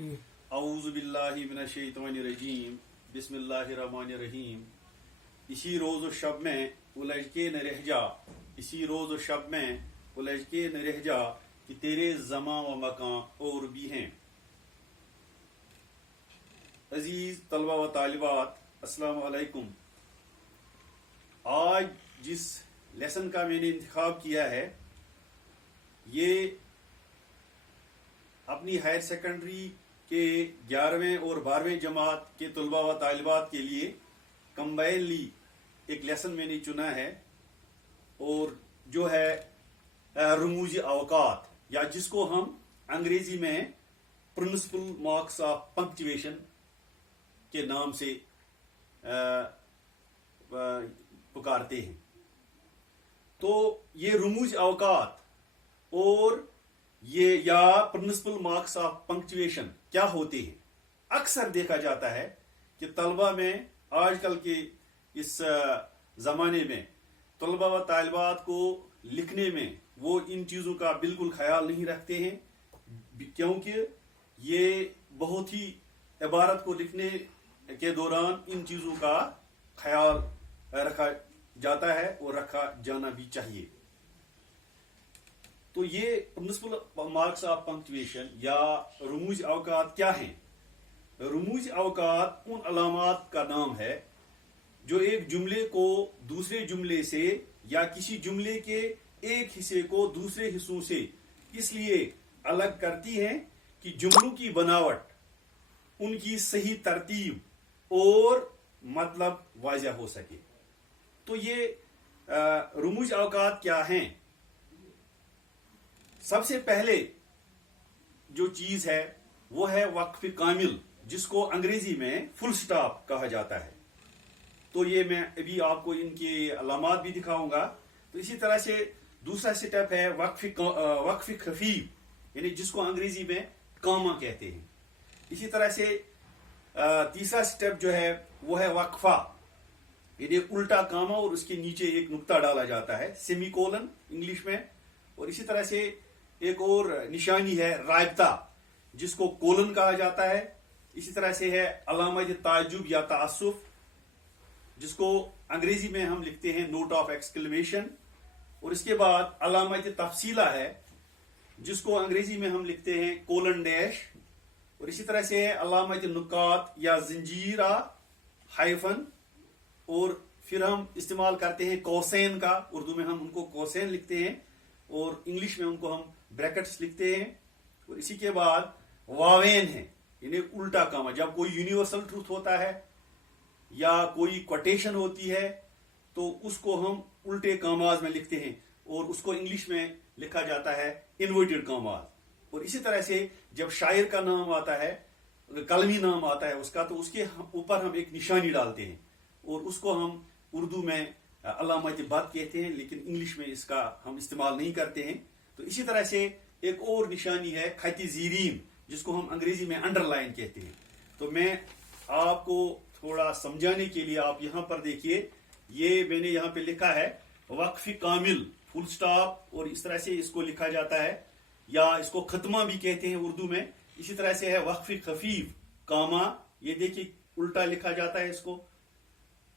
औज़ु बिल्लाहि मिनश शैतानिर रजीम बिस्मिल्लाहिर रहमानिर रहीम। इसी रोज़ शब में उलझ के न रह जा, इसी रोज़ शब में उलझ के न रह जा कि तेरे ज़मां व मकान और भी हैं। अजीज तलबा व तालिबात, अस्सलामु अलैकुम। आज जिस लेसन का मैंने इंतखाब किया है, ये अपनी हायर सेकेंडरी के 11वें और 12वें जमात के तलबा व तालिबात के लिए कंबाइनली एक लेसन मैंने चुना है, और जो है रमूज अवकात, या जिसको हम अंग्रेजी में प्रिंसिपल मार्क्स ऑफ पंक्चुएशन के नाम से पुकारते हैं। तो ये रमूज अवकात और ये या प्रिंसिपल मार्क्स ऑफ पंक्चुएशन क्या होते हैं। अक्सर देखा जाता है कि तलबा में आजकल के इस जमाने में तलबा व तालिबात को लिखने में वो इन चीज़ों का बिल्कुल ख्याल नहीं रखते हैं, क्योंकि ये बहुत ही इबारत को लिखने के दौरान इन चीज़ों का ख्याल रखा जाता है और रखा जाना भी चाहिए। तो ये प्रिंसिपल मार्क्स ऑफ पंक्चुएशन या रमूज अवकात क्या हैं? रमूज अवकात उन अलामात का नाम है जो एक जुमले को दूसरे जुमले से या किसी जुमले के एक हिस्से को दूसरे हिस्सों से इसलिए अलग करती हैं कि जुमलों की बनावट, उनकी सही तरतीब और मतलब वाज़ह हो सके। तो ये रमूज अवकात क्या हैं? सबसे पहले जो चीज है वो है वक्फ कामिल, जिसको अंग्रेजी में फुल स्टॉप कहा जाता है। तो ये मैं अभी आपको इनके अलामात भी दिखाऊंगा। तो इसी तरह से दूसरा स्टेप है वक्फ खफीफ, यानी जिसको अंग्रेजी में कामा कहते हैं। इसी तरह से तीसरा स्टेप जो है वो है वक्फा, यानी उल्टा कामा और उसके नीचे एक नुक्ता डाला जाता है, सेमीकोलन इंग्लिश में। और इसी तरह से एक और निशानी है रायबता, जिसको कोलन कहा जाता है। इसी तरह से है अलामत ताजुब या तासुफ, जिसको अंग्रेजी में हम लिखते हैं नोट ऑफ एक्सक्लेमेशन। और इसके बाद अलामत तफसीला है, जिसको अंग्रेजी में हम लिखते हैं कोलन डैश। और इसी तरह से है अलामत नुकात या जंजीरा हाइफन। और फिर हम इस्तेमाल करते हैं कौसैन का, उर्दू में हम उनको कौसैन लिखते हैं और इंग्लिश में उनको हम ब्रैकेट्स लिखते हैं। और इसी के बाद वावेन है, यानी उल्टा कामा। जब कोई यूनिवर्सल ट्रूथ होता है या कोई कोटेशन होती है तो उसको हम उल्टे कामाज में लिखते हैं और उसको इंग्लिश में लिखा जाता है इन्वर्टेड कामाज। और इसी तरह से जब शायर का नाम आता है, कलमी नाम आता है उसका, तो उसके ऊपर हम एक निशानी डालते हैं और उसको हम उर्दू में अलामत बात कहते हैं, लेकिन इंग्लिश में इसका हम इस्तेमाल नहीं करते हैं। तो इसी तरह से एक और निशानी है खती ज़ीरीन, जिसको हम अंग्रेजी में अंडरलाइन कहते हैं। तो मैं आपको थोड़ा समझाने के लिए आप यहां पर देखिए, ये मैंने यहां पे लिखा है वक्फ कामिल फुल स्टॉप, और इस तरह से इसको लिखा जाता है, या इसको खत्मा भी कहते हैं उर्दू में। इसी तरह से है वक्फ खफीफ कामा, ये देखिए उल्टा लिखा जाता है इसको,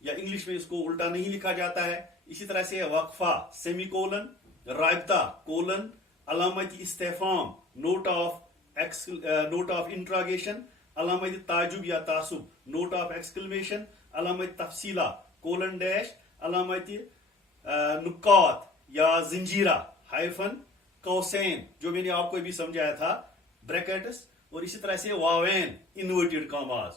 या इंग्लिश में इसको उल्टा नहीं लिखा जाता है। इसी तरह से वक्फा सेमीकोलन, रायबता कोलन, अलामत इस्तेफाम नोट ऑफ इंट्रागेशन, अलामत ताजुब या तासुब नोट ऑफ एक्सक्लेमेशन, अलामत तफसीला कोलन डैश, अलामत नुकात या जंजीरा हाइफन, कौसैन जो मैंने आपको भी समझाया था ब्रैकेट्स। और इसी तरह से वावेन इन्वर्टेड कामाज,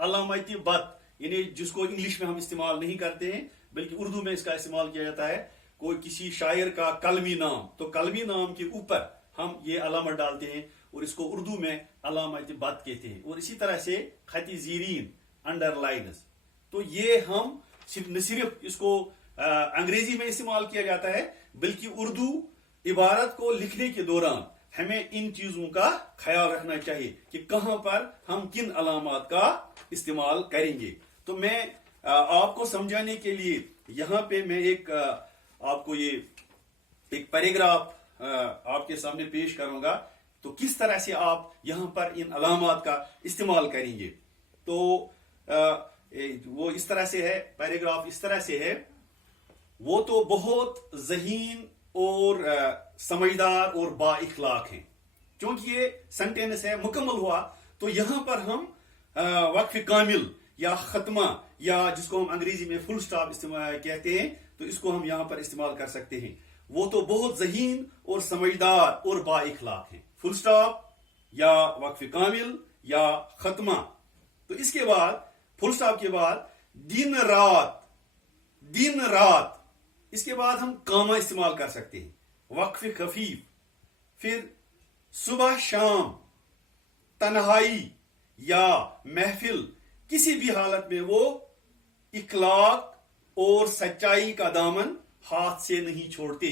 अलामत बत, यानी जिसको इंग्लिश में हम इस्तेमाल नहीं करते हैं बल्कि उर्दू में इसका इस्तेमाल किया जाता है। कोई किसी शायर का कलमी नाम, तो कलमी नाम के ऊपर हम ये अलामत डालते हैं और इसको उर्दू में अलामत बात कहते हैं। और इसी तरह से खती ज़ीरीन अंडरलाइंस। तो ये हम न सिर्फ इसको अंग्रेजी में इस्तेमाल किया जाता है, बल्कि उर्दू इबारत को लिखने के दौरान हमें इन चीजों का ख्याल रखना चाहिए कि कहां पर हम किन अलामात का इस्तेमाल करेंगे। तो मैं आपको समझाने के लिए यहां पे मैं आपको ये एक पैराग्राफ आपके सामने पेश करूंगा تو کس طرح سے آپ یہاں پر ان علامات کا استعمال کریں گے. تو وہ اس طرح سے ہے، پیراگراف اس طرح سے ہے، وہ تو بہت ذہین اور سمجھدار اور با اخلاق ہیں. چونکہ یہ سینٹینس ہے، مکمل ہوا، تو یہاں پر ہم وقف کامل یا ختمہ یا جس کو ہم انگریزی میں فل سٹاپ استعمال کہتے ہیں، تو اس کو ہم یہاں پر استعمال کر سکتے ہیں. وہ تو بہت ذہین اور سمجھدار اور با اخلاق ہیں. فل سٹاپ یا وقف کامل یا ختمہ. تو اس کے بعد فل سٹاپ کے بعد دن رات، دن رات. اس کے بعد ہم کاما استعمال کر سکتے ہیں، وقف خفیف. پھر صبح شام، تنہائی یا محفل، کسی بھی حالت میں وہ اخلاق اور سچائی کا دامن ہاتھ سے نہیں چھوڑتے.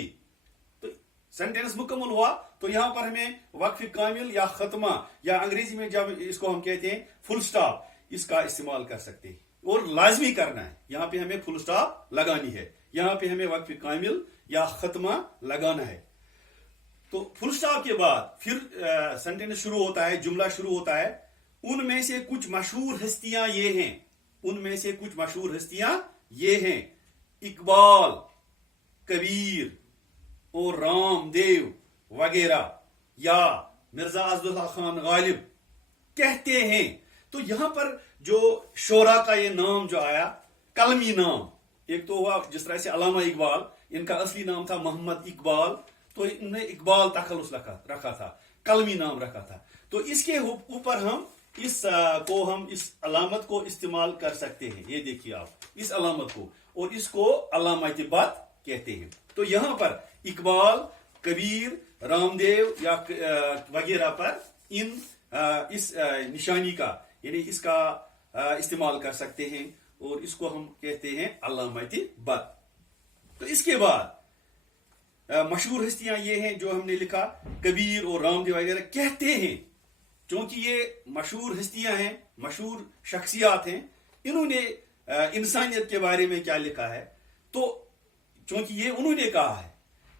تو سینٹینس مکمل ہوا، تو یہاں پر ہمیں وقف کامل یا ختمہ یا انگریزی میں جب اس کو ہم کہتے ہیں فل سٹاپ، اس کا استعمال کر سکتے ہیں. اور لازمی کرنا ہے، یہاں پہ ہمیں فل سٹاپ لگانی ہے، یہاں پہ ہمیں وقف کامل یا ختمہ لگانا ہے. تو فل سٹاپ کے بعد پھر سینٹینس شروع ہوتا ہے، جملہ شروع ہوتا ہے. ان میں سے کچھ مشہور ہستیاں یہ ہیں، ان میں سے کچھ مشہور ہستیاں یہ ہیں: اقبال، کبیر اور رام دیو وغیرہ، یا مرزا اسداللہ خان غالب کہتے ہیں. تو یہاں پر جو شعراء کا یہ نام جو آیا، قلمی نام، ایک تو ہوا جس طرح سے علامہ اقبال، ان کا اصلی نام تھا محمد اقبال، تو انہوں نے اقبال تخلص رکھا تھا، قلمی نام رکھا تھا. تو اس کے اوپر ہم اس علامت کو استعمال کر سکتے ہیں. یہ دیکھیے آپ اس علامت کو، اور اس کو علامت بت کہتے ہیں. تو یہاں پر اقبال، کبیر، رام دیو یا وغیرہ پر اس نشانی کا، یعنی اس کا استعمال کر سکتے ہیں، اور اس کو ہم کہتے ہیں علامت بت. تو اس کے بعد مشہور ہستیاں یہ ہیں جو ہم نے لکھا، کبیر اور رام دیو وغیرہ کہتے ہیں. چونکہ یہ مشہور ہستیاں ہیں، مشہور شخصیات ہیں، انہوں نے انسانیت کے بارے میں کیا لکھا ہے، تو چونکہ یہ انہوں نے کہا ہے،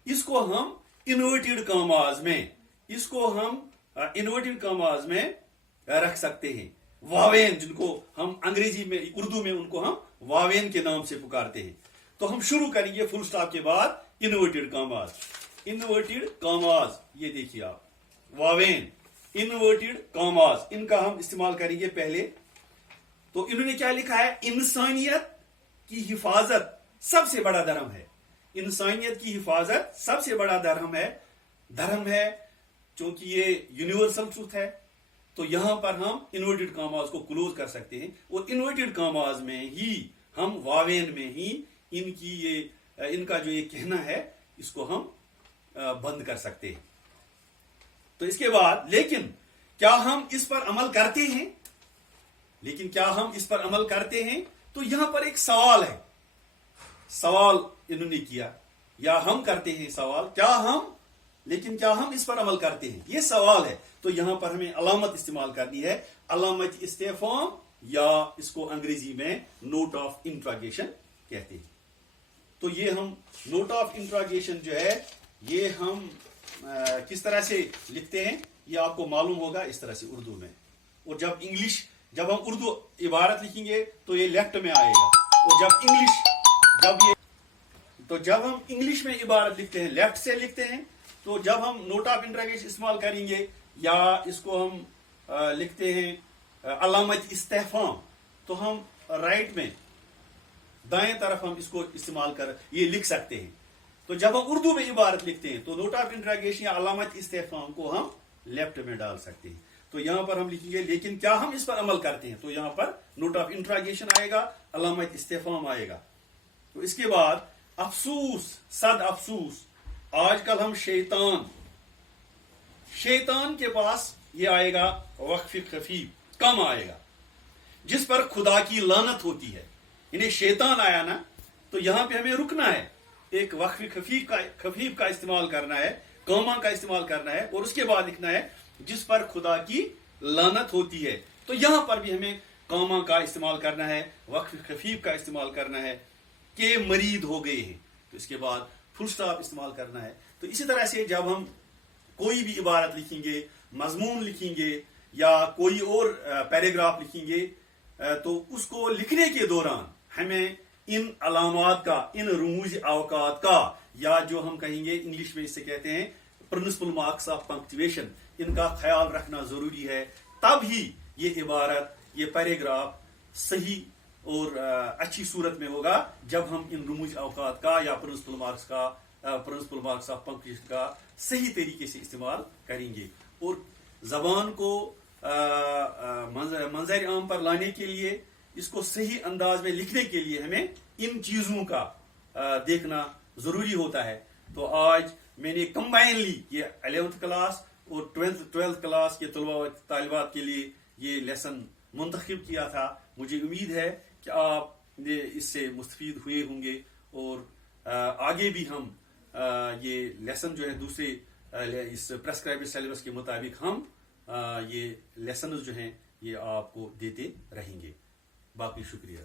اس کو ہم انورٹیڈ کاماز میں، اس کو ہم انورٹیڈ کاماز میں رکھ سکتے ہیں. واوین، جن کو ہم انگریزی میں، اردو میں ان کو ہم واوین کے نام سے پکارتے ہیں. تو ہم شروع کریں گے فل سٹاپ کے بعد انورٹیڈ کاماز. انورٹیڈ کاماز، یہ دیکھیے آپ، واوین، انورٹیڈ کاماز، ان کا ہم استعمال کریں گے پہلے. تو انہوں نے کیا لکھا ہے؟ انسانیت کی حفاظت سب سے بڑا دھرم ہے. انسانیت کی حفاظت سب سے بڑا دھرم ہے. چونکہ یہ یونیورسل ٹروتھ ہے، تو یہاں پر ہم انورٹیڈ کاماز کو کلوز کر سکتے ہیں، اور انورٹیڈ کاماز میں ہی ہم واوین میں ہی ان کا جو یہ کہنا ہے، اس کو ہم بند کر سکتے ہیں. تو اس کے بعد لیکن کیا ہم اس پر عمل کرتے ہیں؟ تو یہاں پر ایک سوال ہے. سوال انہوں نے کیا، یا ہم کرتے ہیں سوال، کیا ہم اس پر عمل کرتے ہیں، یہ سوال ہے. تو یہاں پر ہمیں علامت استعمال کرنی ہے، علامت استفہام، یا اس کو انگریزی میں نوٹ آف انٹراگیشن کہتے ہیں. تو یہ ہم نوٹ آف انٹراگیشن جو ہے، یہ ہم کس طرح سے لکھتے ہیں، یہ آپ کو معلوم ہوگا اس طرح سے اردو میں. اور جب ہم اردو عبارت لکھیں گے تو یہ لیفٹ میں آئے گا، اور جب ہم انگلش میں عبارت لکھتے ہیں، لیفٹ سے لکھتے ہیں. تو جب ہم نوٹ آف انٹراگیشن استعمال کریں گے، یا اس کو ہم لکھتے ہیں علامت استفہام، تو ہم رائٹ میں دائیں طرف ہم اس کو یہ لکھ سکتے ہیں. تو جب ہم اردو میں عبارت لکھتے ہیں تو نوٹ آف انٹراگیشن یا علامت استفہام کو ہم لیفٹ میں ڈال سکتے ہیں. تو یہاں پر ہم لکھیں گے لیکن کیا ہم اس پر عمل کرتے ہیں، تو یہاں پر نوٹ آف انٹراگیشن آئے گا، علامت استفہام آئے گا. تو اس کے بعد افسوس، صد افسوس، آج کل ہم شیطان کے پاس یہ آئے گا وقف خفیف، کم آئے گا، جس پر خدا کی لعنت ہوتی ہے. یعنی شیطان آیا نا، تو یہاں پہ ہمیں رکنا ہے، ایک وقف خفیف کا استعمال کرنا ہے، کاما کا استعمال کرنا ہے، اور اس کے بعد لکھنا ہے جس پر خدا کی لعنت ہوتی ہے. تو یہاں پر بھی ہمیں کاما کا استعمال کرنا ہے، وقف خفیف کا استعمال کرنا ہے کہ مرید ہو گئے ہیں. تو اس کے بعد فل سٹاپ استعمال کرنا ہے. تو اسی طرح سے جب ہم کوئی بھی عبارت لکھیں گے، मजमून लिखेंगे या कोई और पैराग्राफ लिखेंगे तो उसको लिखने के दौरान हमें इन अलामात का, इन रमूज अवकात का, या जो हम कहेंगे इंग्लिश में इससे कहते हैं प्रिंसिपल मार्क्स ऑफ पंक्चुएशन, इनका ख्याल रखना जरूरी है। तब ही ये इबारत, ये पैराग्राफ सही और अच्छी सूरत में होगा जब हम इन रमूज अवकात का या प्रिंसिपल मार्क्स ऑफ पंक्चुएशन का सही तरीके से इस्तेमाल करेंगे। और जबान को मंजर आम पर लाने के लिए, इसको सही अंदाज में लिखने के लिए हमें इन चीजों का देखना जरूरी होता है। तो आज मैंने कंबाइनली ये 11th क्लास और 12th क्लास के तालिबात के लिए ये लेसन मुंतखब किया था। मुझे उम्मीद है कि आप इससे मुस्तफीद हुए होंगे और आगे भी हम ये लेसन जो है दूसरे इस प्रेस्क्राइब्ड सिलेबस के मुताबिक हम ये लेसन जो हैं ये आपको देते रहेंगे। बाकी शुक्रिया।